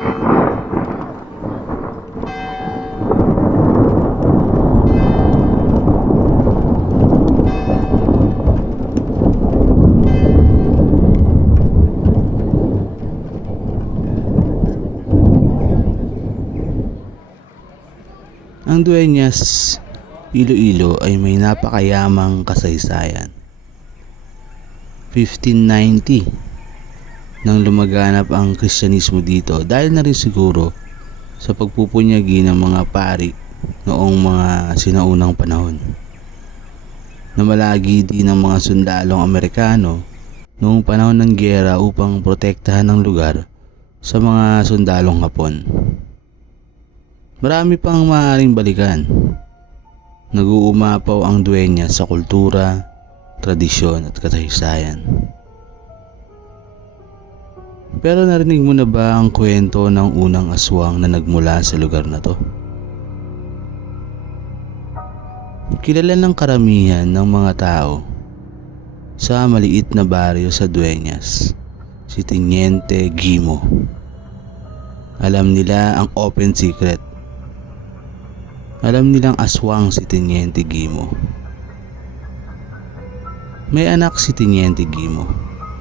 Ang Dueñas, Iloilo ay may napakayamang kasaysayan. 1590 nang lumaganap ang Kristyanismo dito dahil na rin siguro sa pagpupunyagi ng mga pari noong mga sinaunang panahon. Namalagi din ng mga sundalong Amerikano noong panahon ng giyera upang protektahan ang lugar sa mga sundalong Hapon. Marami pang maaaring balikan. Nag-uumapaw ang Dueñas sa kultura, tradisyon at kasaysayan. Pero narinig mo na ba ang kwento ng unang aswang na nagmula sa lugar na to? Kilala ng karamihan ng mga tao sa maliit na baryo sa Dueñas, si Teniente Guimo. Alam nila ang open secret. Alam nilang aswang si Teniente Guimo. May anak si Teniente Guimo,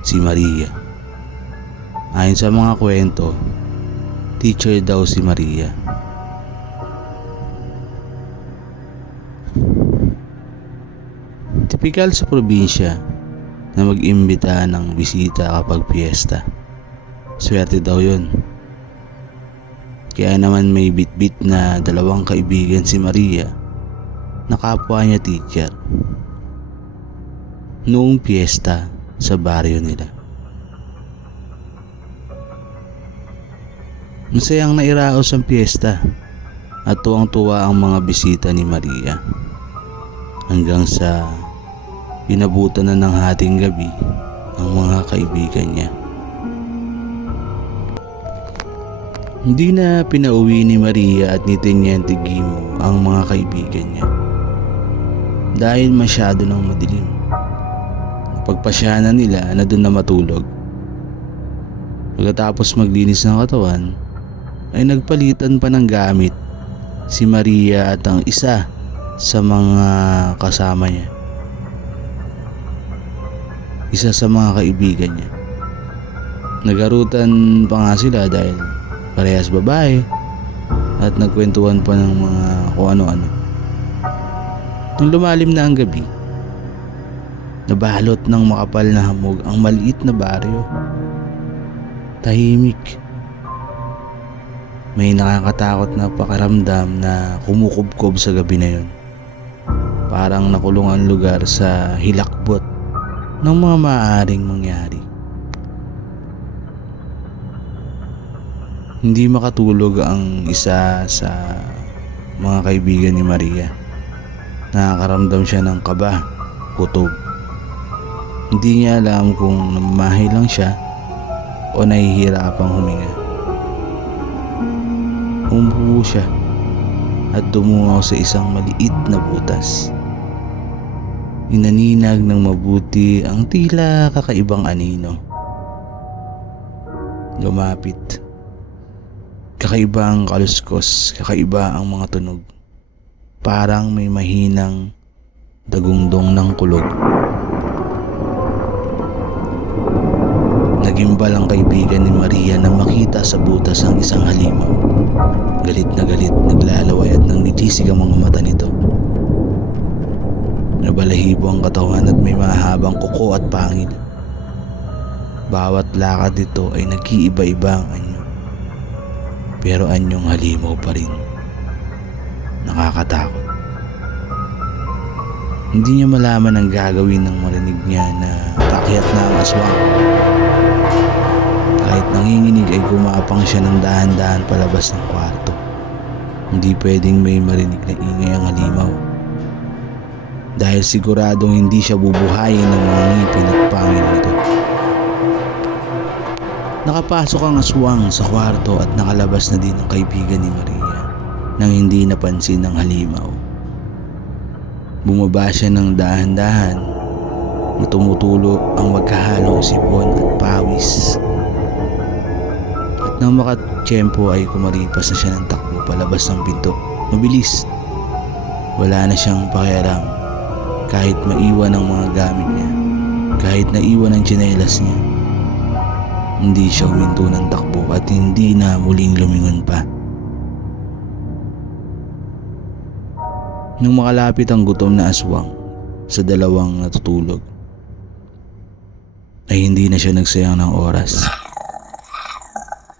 si Maria. Ayon sa mga kwento, teacher daw si Maria. Tipikal sa probinsya na mag-imbita ng bisita kapag piyesta. Swerte daw yun. Kaya naman may bit-bit na dalawang kaibigan si Maria na kapwa niya teacher noong piyesta sa baryo nila. Masayang nairaos ang piyesta at tuwang-tuwa ang mga bisita ni Maria hanggang sa inabutan na ng hating gabi ang mga kaibigan niya. Hindi na pinauwi ni Maria at ni Teniente Guimo ang mga kaibigan niya dahil masyado nang madilim. Pagpasyanan nila na doon na matulog. Pagkatapos maglinis ng katawan ay nagpalitan pa ng gamit si Maria at ang isa sa mga kasama niya. Isa sa mga kaibigan niya. Nagarutan pa nga sila dahil parehas babae at nagkwentuhan pa ng mga kung ano-ano. Nung lumalim na ang gabi, nabalot ng makapal na hamog ang maliit na baryo. Tahimik. May nakakatakot na pakiramdam na kumukubkob sa gabi na yun. Parang nakulong ang lugar sa hilakbot ng mga maaaring mangyari. Hindi makatulog ang isa sa mga kaibigan ni Maria. Nakakaramdam siya ng kaba, kutob. Hindi niya alam kung namamahay lang siya o nahihirapang huminga. Umupo siya at dumungaw sa isang maliit na butas. Inaninag ng mabuti ang tila kakaibang anino. Lumapit. Kakaiba ang kaluskos, kakaiba ang mga tunog. Parang may mahinang dagundong ng kulog. Nagimbal ang kaibigan ni Maria na makita sa butas ang isang halimaw. Galit na galit, naglalaway at nangitisig ang mga mata nito. Nabalahibo ang katawan at may mahabang kuko at pangil. Bawat lakad nito ay nag-iiba-iba ang anyo. Pero anyong halimaw pa rin. Nakakatakot. Hindi niya malaman ang gagawin ng marinig niya na paakyat na ang aswang. Kahit nanginginig ay gumapang siya ng dahan-dahan palabas ng kwarto. Hindi pwedeng may marinig na ingay ang halimaw. Dahil siguradong hindi siya bubuhayin ng mga ngipin at pangil nito. Nakapasok ang aswang sa kwarto at nakalabas na din ang kaibigan ni Maria nang hindi napansin ng halimaw. Bumaba siya ng dahan-dahan na tumutulo ang magkahalong sipon at pawis. At Nang makatsyempo ay kumaripas na siya ng takbo palabas ng pinto. Mabilis. Wala na siyang pakialam. Kahit maiwan ang mga gamit niya, kahit naiwan ang tsinelas niya, hindi siya huminto ng takbo at hindi na muling lumingon pa. Nung makalapit ang gutom na aswang sa dalawang natutulog, ay hindi na siya nagsayang ng oras.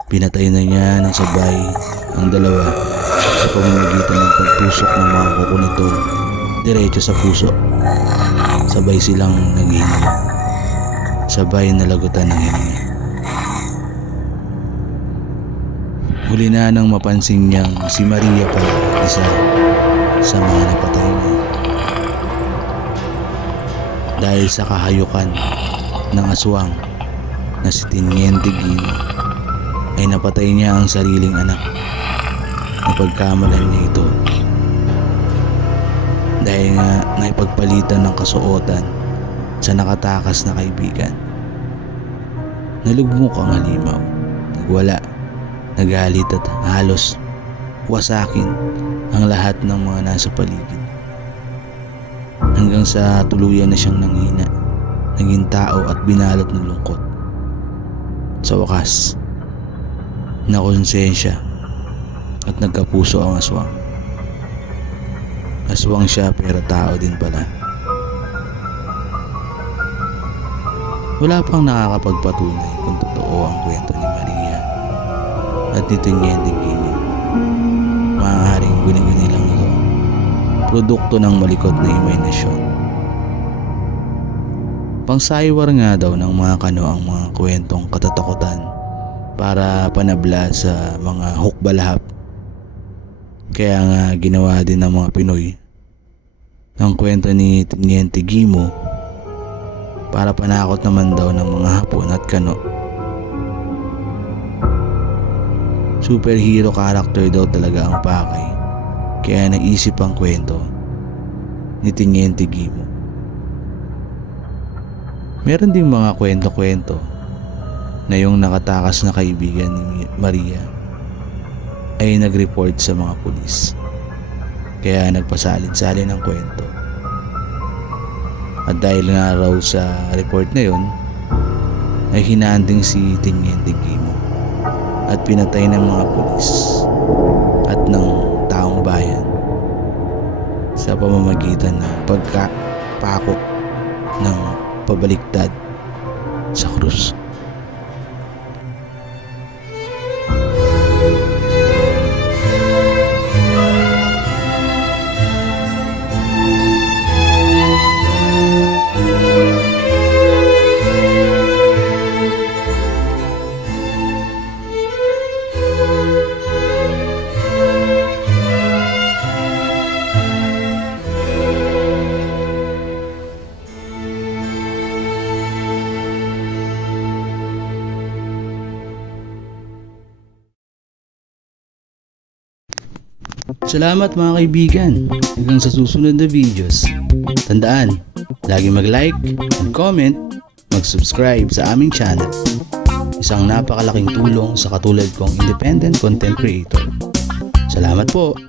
Pinatay na niya ng sabay ang dalawa sa pamamagitan ng pagtusok ng mga kuko nito diretso sa puso. Sabay silang naghinga. Sabay nalagutan ng hininga. Huli na nang mapansin niyang si Maria pala isa sa mga napatay niya. Dahil sa kahayukan ng aswang na si Teniente Guimo, ay napatay niya ang sariling anak. Napagkamalan niya ito dahil nga naipagpalitan ng kasuotan sa nakatakas na kaibigan. Nalugmok ang halimaw, nagwala, nagalit at halos wasakin ang lahat ng mga nasa paligid. Hanggang sa tuluyan na siyang nanghina, naging tao at binalot ng lungkot. Sa wakas, nakonsensya at nagkapuso ang aswang. Aswang siya pero tao din pala. Wala pang nakakapagpatunay kung totoo ang kwento ni Maria at ni Teniente Guimo. Maaaring guni-guni lang ito, produkto ng malikot na imahinasyon. Pangsaywar nga daw ng mga kano ang mga kwentong katatakutan para panabla sa mga hukbalahap. Kaya nga ginawa din ng mga Pinoy ang kwento ni Teniente Guimo para panakot naman daw ng mga Hapon at kano. Superhero character daw talaga ang pakay, kaya naisip ang kwento ni Teniente Guimo. Meron ding mga kwento-kwento na yung nakatakas na kaibigan ni Maria ay nag-report sa mga pulis, kaya nagpasalin-salin ang kwento. At dahil nga raw sa report na yun, ay hinanding si Teniente Guimo at pinatay ng mga pulis at ng taong bayan sa pamamagitan ng pagkapako ng pabaliktad sa krus. Salamat mga kaibigan. Hanggang sa susunod na videos. Tandaan, lagi mag-like, mag-comment, mag-subscribe sa aming channel. Isang napakalaking tulong sa katulad kong independent content creator. Salamat po.